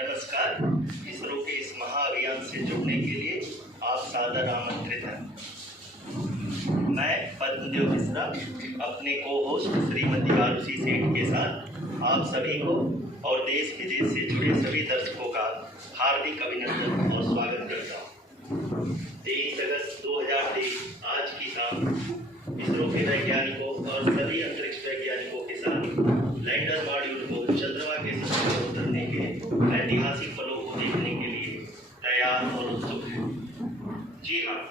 नमस्कार। इसरो के इस महाअभियान से जुड़ने के लिए आप सादर आमंत्रित हैं। मैं पद्मदेव मिश्रा अपने को होस्ट श्रीमती आरुषि सेठ के साथ आप सभी को और देश विदेश से जुड़े सभी दर्शकों का हार्दिक अभिनंदन और स्वागत करता हूँ। 23 अगस्त 2023 आज की शाम इसरो के वैज्ञानिकों और सभी अंतरिक्ष वैज्ञानिकों के साथ लैंडर मॉड्यूल को चंद्रमा के सतह पर उतरने के ऐतिहासिक पलों को देखने के लिए तैयार और उत्सुक है। जी हाँ,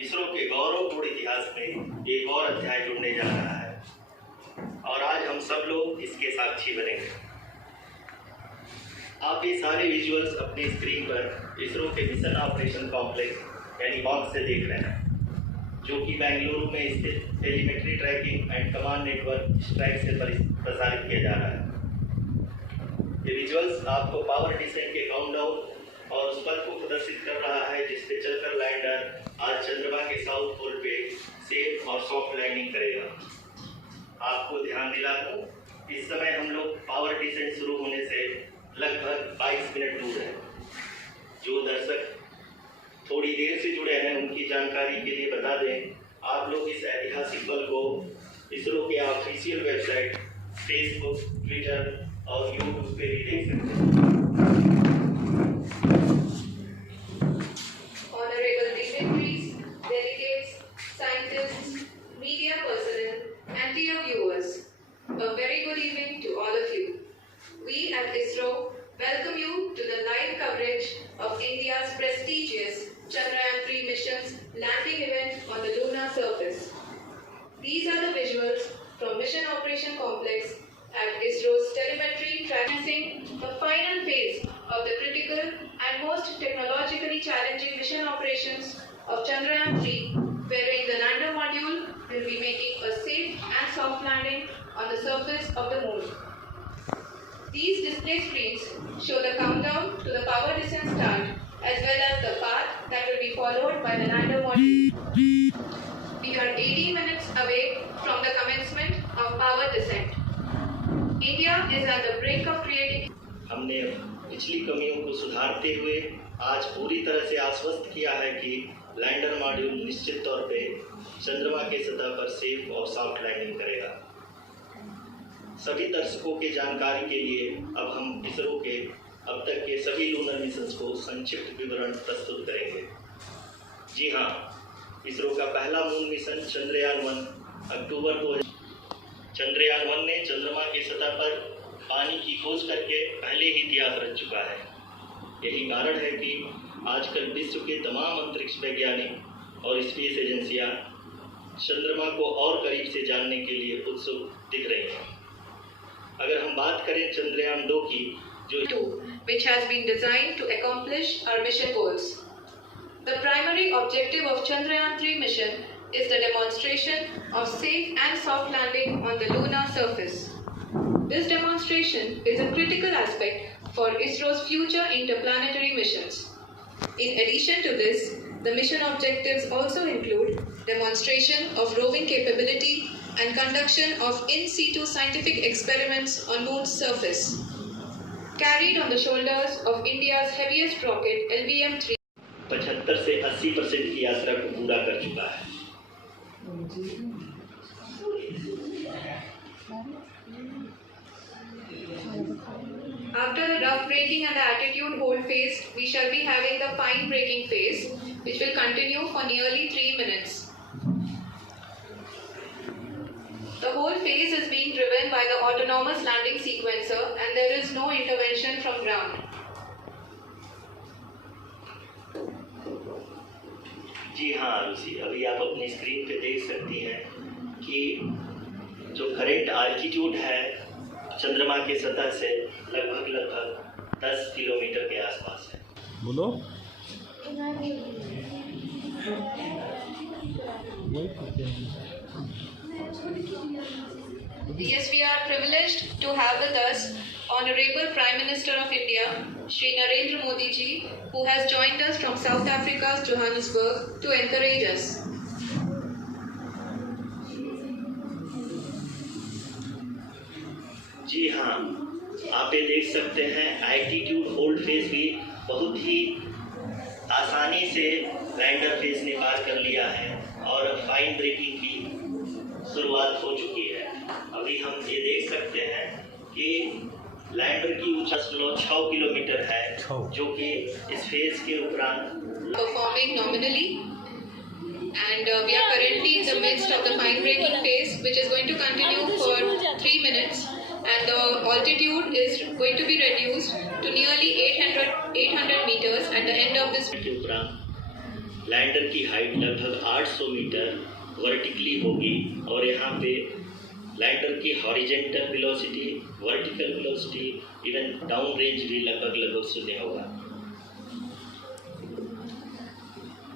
इसरो के गौरवपूर्ण इतिहास में एक और अध्याय जुड़ने जा रहा है और आज हम सब लोग इसके साक्षी बनेंगे। आप ये सारे विजुअल्स अपनी स्क्रीन पर इसरो के मिशन ऑपरेशन कॉम्प्लेक्स यानी बॉक्स से देख रहे हैं, जो कि बेंगलुरु में स्थित telemetry tracking and command network strike से प्रसारित किया जा रहा है। ये विजुअल्स आपको पावर डिसेंट के काउंटडाउन और उस पल को प्रदर्शित कर रहा है जिससे चलकर लैंडर आज चंद्रमा के साउथ पोल पे सेफ और सॉफ्ट लैंडिंग करेगा। आपको ध्यान दिला दूं, इस समय हम लोग पावर डिसेंट शुरू होने से लगभग 22 मिनट दूर हैं। जो दर्शक थोड़ी देर से जुड़े हैं उनकी जानकारी के लिए बता दें, आप लोग इस ऐतिहासिक पल को इसरो के ऑफिशियल वेबसाइट, फेसबुक, ट्विटर और यूट्यूब पे भी देख सकते हैं। Honorable dignitaries, delegates, scientists, media personnel, and dear viewers, a very good evening to all of you. We at ISRO welcome you to the live coverage of India's prestigious Chandrayaan-3 mission's landing event on the lunar surface. These are the visuals from Mission Operation Complex at ISRO's telemetry tracking the final phase of the critical and most technologically challenging mission operations of Chandrayaan-3, wherein the lander module will be making a safe and soft landing on the surface of the moon. These display screens show the countdown to the power descent start as well as the path that will be followed by the lander module. We are 18 minutes away from the commencement of power descent. India is at the brink of creating. हमने पिछली कमियों को सुधारते हुए आज पूरी तरह से आश्वस्त किया है कि लैंडर मॉड्यूल निश्चित तौर पे चंद्रमा के सतह पर सेफ और सॉफ्ट लैंडिंग करेगा। सभी दर्शकों के जानकारी के लिए अब हम इसरो के अब तक के सभी लूनर मिशंस को संक्षिप्त विवरण प्रस्तुत करेंगे। जी हाँ, इसरो का पहला मून मिशन चंद्रयान-1 अक्टूबर 2000। चंद्रयान-1 ने चंद्रमा की सतह पर पानी की खोज करके पहले ही इतिहास रच चुका है। यही कारण है कि आजकल विश्व के तमाम अंतरिक्ष वैज्ञानिक और स्पेस एजेंसियां चंद्रमा को और करीब से जानने के लिए उत्सुक दिख रही हैं। अगर हम बात करें चंद्रयान-2 की, which has been designed to accomplish our mission goals. The primary objective of Chandrayaan-3 mission is the demonstration of safe and soft landing on the lunar surface. This demonstration is a critical aspect for ISRO's future interplanetary missions. In addition to this, the mission objectives also include demonstration of roving capability and conduction of in situ scientific experiments on Moon's surface. Carried on the shoulders of India's heaviest rocket LBM-3, 75 से 80% की यात्रा को पूरा कर चुका है। After the rough braking and the attitude hold phase, we shall be having the fine braking phase, which will continue for nearly 3 minutes. The whole phase is being driven by the autonomous landing sequencer and there is no intervention from ground. जी हाँ आरुषि, अभी आप अपनी स्क्रीन पे देख सकती हैं कि जो करेंट आल्टीट्यूड है चंद्रमा के सतह से लगभग 10 किलोमीटर के आसपास है। बोलो। Yes, we are privileged to have with us Honorable Prime Minister of India, Shri Narendra Modi ji, who has joined us from South Africa's Johannesburg to encourage us. जी हाँ, आप ये देख सकते हैं एल्टीट्यूड होल्ड फेज भी बहुत ही आसानी से लैंडर फेज ने पार कर लिया है और फाइन ब्रेकिंग की शुरुआत हो चुकी है। अभी हम ये देख सकते हैं कि लैंडर की ऊंचाई 6 किलोमीटर है, जो कि इस फेज के उपरांत performing nominally, and we are currently in the midst of the fine braking phase, which is going to continue for 3 minutes, and the altitude is going to be reduced to nearly 800 meters at the end of this. के उपरांत लैंडर की हाइट लगभग 800 metre vertically होगी और यहाँ पे लैंडर की horizontal velocity, vertical velocity, even down range भी लगभग शून्य होगा।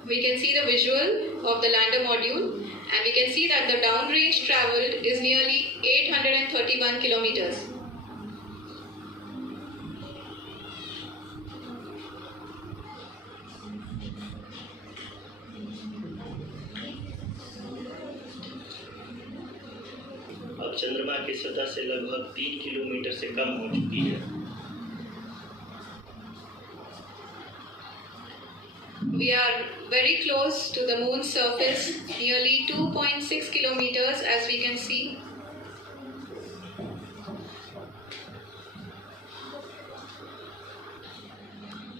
We can see the visual of the lander module, and we can see that the downrange traveled is nearly 831 kilometers. अब चंद्रमा की सतह से लगभग 3 किलोमीटर से कम हो चुकी है। We are very close to the moon's surface, nearly 2.6 kilometers, as we can see.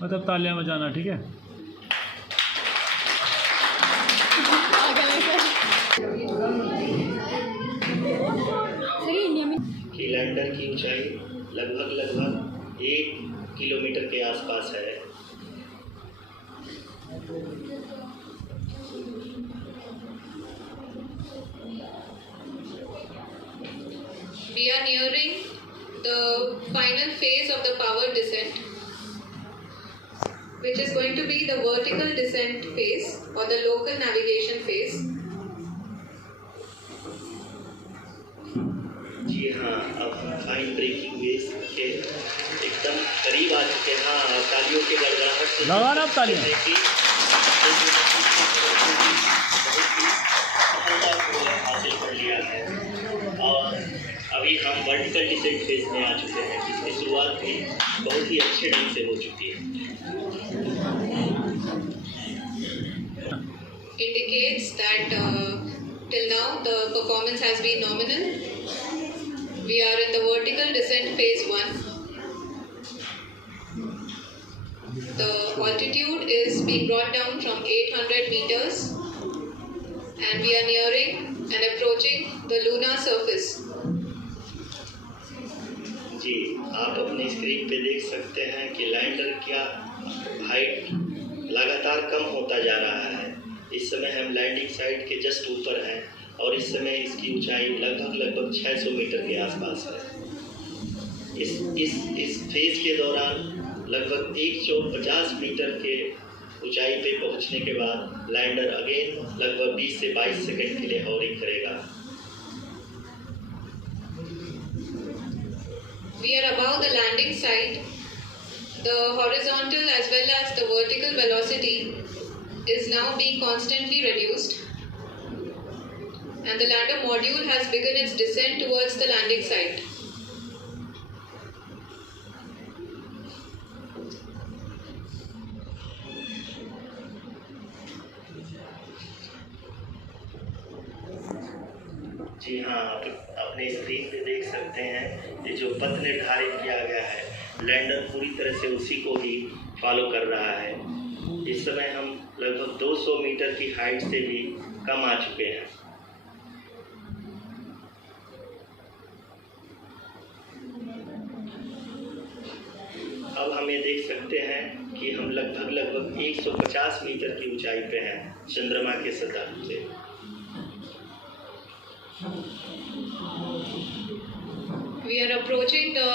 मतलब तालियां बजाना, ठीक है। कि लैंडर की ऊंचाई लगभग 1 किलोमीटर के आसपास है। We are nearing the final phase of the power descent, which is going to be the vertical descent phase or the local navigation phase. जी हाँ, अब फाइन ब्रेकिंग फेज के एकदम करीब आ चुके हैं। हाँ, तालियों के गड़गड़ाहट से लगाना अब तालियां। हासिल कर लिया है और अभी हम वर्टिकल डिसेंट फेज में आ चुके हैं, जिसकी शुरुआत भी बहुत ही अच्छे ढंग से हो चुकी है। Indicates that till now the performance has been nominal. We are in the vertical descent phase 1. The altitude is being brought down from 800 meters, and we are nearing and approaching the lunar surface. जी, आप अपनी स्क्रीन पे देख सकते हैं कि लैंडर का हाइट लगातार कम होता जा रहा है। इस समय हम लैंडिंग साइट के जस्ट ऊपर हैं और इस समय इसकी ऊंचाई लगभग 600 मीटर के आसपास है। इस फेज के दौरान लगभग 150 मीटर के ऊंचाई पे पहुंचने के बाद लैंडर अगेन लगभग 20 से 22 सेकंड के लिए हॉवरिंग करेगा। We are above the landing site. The horizontal as well as the vertical velocity is now being constantly reduced, and the lander module has begun its descent towards the landing site. जी हाँ, आप अपने स्क्रीन पे देख सकते हैं ये जो पथ निर्धारित किया गया है, लैंडर पूरी तरह से उसी को ही फॉलो कर रहा है। इस समय हम लगभग 200 मीटर की हाइट से भी कम आ चुके हैं। अब हम ये देख सकते हैं कि हम लगभग 150 मीटर की ऊंचाई पे हैं चंद्रमा के सतह से। We are approaching the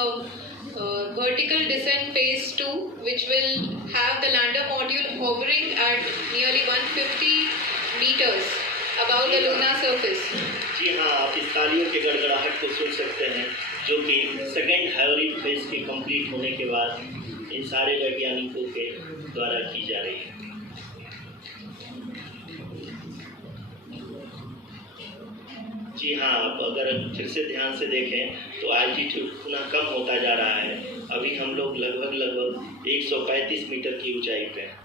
vertical descent phase 2, which will have the lander module hovering at nearly 150 meters above the lunar surface. जी हाँ, आप इस तालियों के गड़गड़ाहट को सुन सकते हैं, जो कि सेकेंड हाइब्रिड फेज के कंप्लीट होने के बाद इन सारे वैज्ञानिकों के द्वारा की जा रही है। जी हाँ, आप अगर फिर से ध्यान से देखें तो एल्टीट्यूड पुनः कम होता जा रहा है। अभी हम लोग लगभग 135 मीटर की ऊंचाई पे हैं।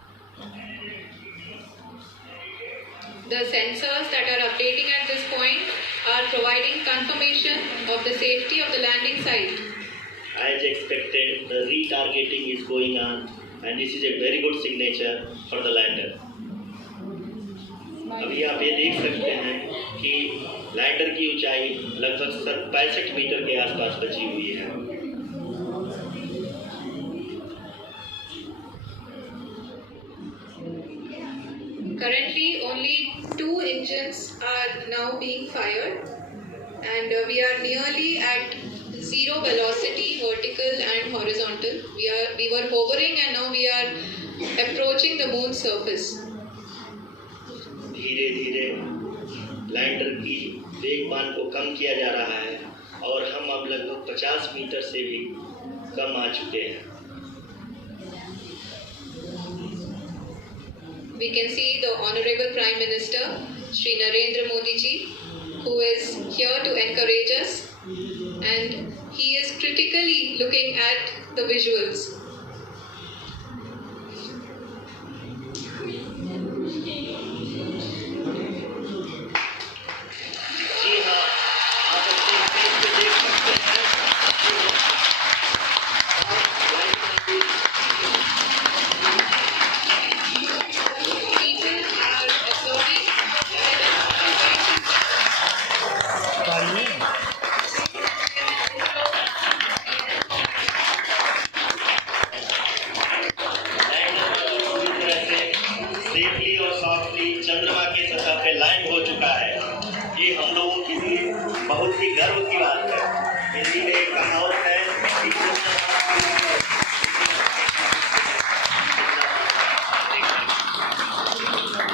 The sensors that are updating at this point are providing confirmation of the safety of the landing site. As expected, the retargeting is going on and this is a very good signature for the lander. अभी आप ये देख सकते हैं कि लैंडर की ऊंचाई लगभग 65 मीटर के आसपास बची हुई है। Currently, only 2 engines are now being fired, and we are nearly at zero velocity, vertical and horizontal. We were hovering, and now we are approaching the moon's surface. धीरे धीरे लैंडर की वेगमान को कम किया जा रहा है और हम अब लगभग 50 मीटर से भी कम आ चुके हैं। We can see the Honorable Prime Minister, Shri Narendra Modi ji, who is here to encourage us, and he is critically looking at the visuals. जी हाँ, आप अपनी स्क्रीन पे देख सकते हैं People are applauding. सेफली और सॉफ्टली चंद्रमा के सतह पे लैंड हो चुका है। ये हम लोगों के लिए बहुत ही गर्व की बात है। हिंदी में एक कहावत है कि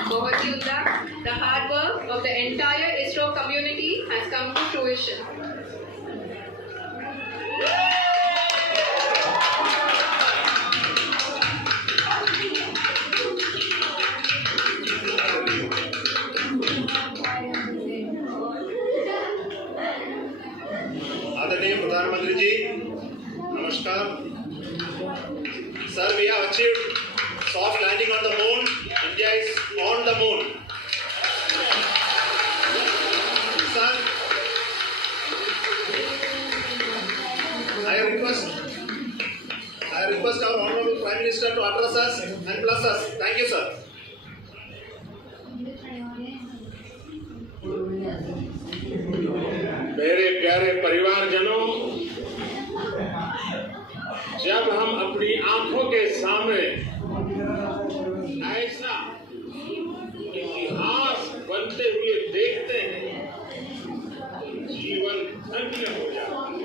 बहुत ही उम्दा. The hard work of the entire ISRO community has come to fruition. आदरणीय प्रधानमंत्री जी, नमस्कार sir. We have achieved soft landing on the moon. India is on the moon. Sir, I request our Honorable Prime Minister to address us and bless us. Thank you, sir. मेरे प्यारे परिवारजनों, जब हम अपनी आंखों के सामने ऐसा इतिहास बनते हुए देखते हैं तो जीवन धन्य हो जाता है।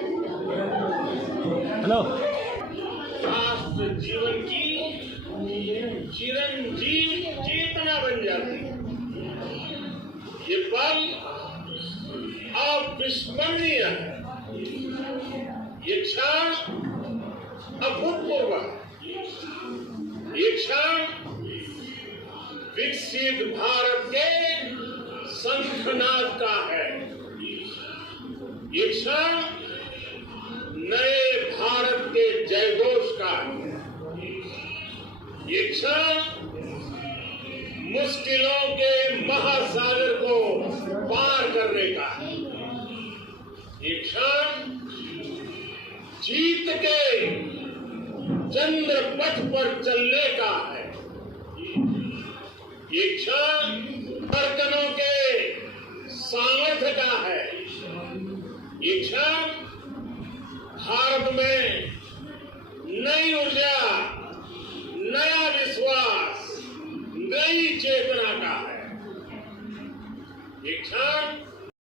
हेलो राष्ट्र जीवन की चिरंजीव चेतना बन जाती है। ये पल अविस्मरणीय है। ये क्षण अभूतपूर्व है। ये क्षण विकसित भारत के शंखनाद का है। ये क्षण नए भारत के जयघोष का है। ये क्षण मुश्किलों के महासागर को पार करने का है। ये क्षण जीत के चंद्र पथ पर चलने का है। ये क्षण बर्तनों के सामर्थ्य का है। ये क्षण भारत में नई ऊर्जा, नया विश्वास, नई चेतना का है। ये क्षण